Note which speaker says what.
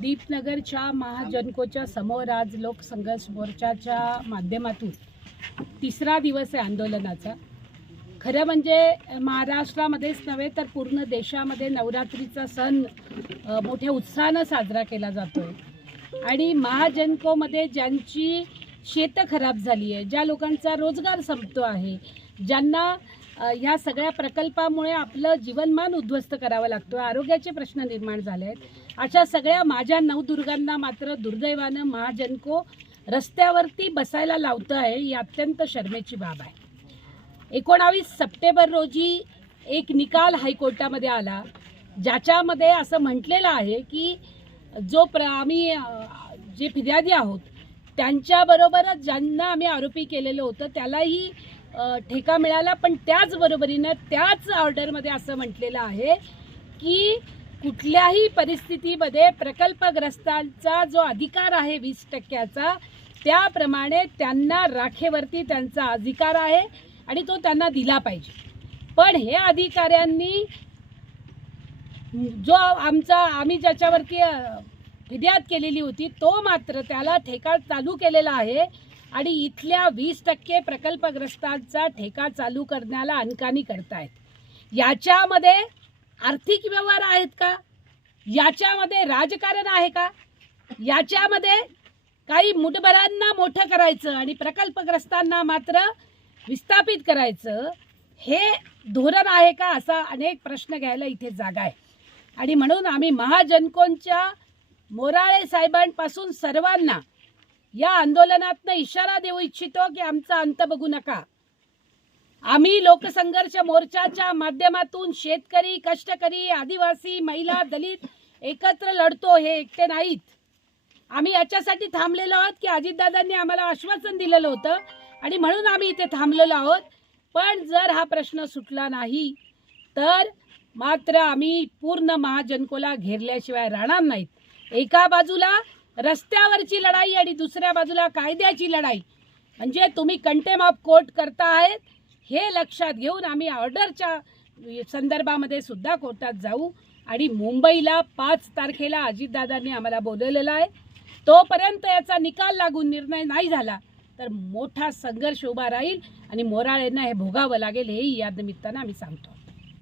Speaker 1: दीपनगरच्या महाजनकोच्या समोर आज लोकसंघर्ष मोर्चाच्या माध्यमातून तिसरा दिवस आहे आंदोलनाचा खरं म्हणजे महाराष्ट्रामध्येच नव्हे तर पूर्ण देशामध्ये नवरात्रीचा सण मोठ्या उत्साहानं साजरा केला जातो आणि महाजनकोमध्ये ज्यांची शेतं खराब झाली आहे ज्या लोकांचा रोजगार संपतो आहे ज्यांना ह्या सगळ्या प्रकल्पामुळे आपलं जीवनमान उद्ध्वस्त करावं लागतो आरोग्याचे प्रश्न निर्माण झाले आहेत अशा सगळ्या माझ्या नवदुर्गांना मात्र दुर्दैवानं महाजनको रस्त्यावरती बसायला लावतं आहे ही अत्यंत शर्मेची बाब आहे एकोणावीस सप्टेंबर रोजी एक निकाल हायकोर्टामध्ये आला ज्याच्यामध्ये असं म्हटलेलं आहे की जो प्र आम्ही जे फिर्यादी आहोत त्यांच्याबरोबरच ज्यांना आम्ही आरोपी केलेलं होतं त्यालाही ठेका मिळाला पण त्याचबरोबरीनं त्याच ऑर्डरमध्ये असं म्हटलेलं आहे की कुठल्याही परिस्थितीमध्ये प्रकल्पग्रस्तांचा जो अधिकार आहे वीस टक्क्याचा त्याप्रमाणे त्यांना राखेवरती त्यांचा अधिकार आहे आणि तो त्यांना दिला पाहिजे पण हे अधिकाऱ्यांनी जो आमचा आम्ही ज्याच्यावरती निर्यात केलेली होती तो मात्र त्याला ठेका चालू केलेला आहे आणि इथल्या वीस टक्के प्रकल्पग्रस्तांचा ठेका चालू करण्याला अनकानी करतायत याच्यामध्ये आर्थिक व्यवहार आहेत का याच्यामध्ये राजकारण आहे का याच्यामध्ये काही मुठभरांना मोठं करायचं आणि प्रकल्पग्रस्तांना मात्र विस्थापित करायचं हे धोरण आहे का असा अनेक प्रश्न घ्यायला इथे जागा आहे आणि म्हणून आम्ही महाजनकोंच्या मोराळे साहेबांपासून सर्वांना या आंदोलनातनं इशारा देऊ इच्छितो की आमचा अंत बघू नका आम्ही लोकसंघर्ष मोर्चाच्या माध्यमातून शेतकरी कष्टकरी आदिवासी महिला दलित एकत्र लढतो हे एकटे नाहीत आम्ही याच्यासाठी थांबलेलो आहोत की अजितदादांनी आम्हाला आश्वासन दिलेलं होतं आणि म्हणून आम्ही इथे थांबलेलो आहोत पण जर हा प्रश्न सुटला नाही तर मात्र आम्ही पूर्ण महाजनकोला घेरल्याशिवाय राहणार नाहीत एका बाजूला रस्त्यावरची लढाई आणि दुसऱ्या बाजूला कायद्याची लढाई म्हणजे तुम्ही कंटेम ऑफ कोर्ट करता आहेत हे लक्षात घेऊन आम्ही ऑर्डरच्या संदर्भामध्ये सुद्धा कोर्टात जाऊ आणि मुंबईला पाच तारखेला अजितदादांनी आम्हाला बोलवलेला आहे तोपर्यंत याचा निकाल लागून निर्णय नाही झाला तर मोठा संघर्ष उभा राहील आणि मोराळेंना हे भोगावं लागेल हेही या निमित्तानं आम्ही सांगतो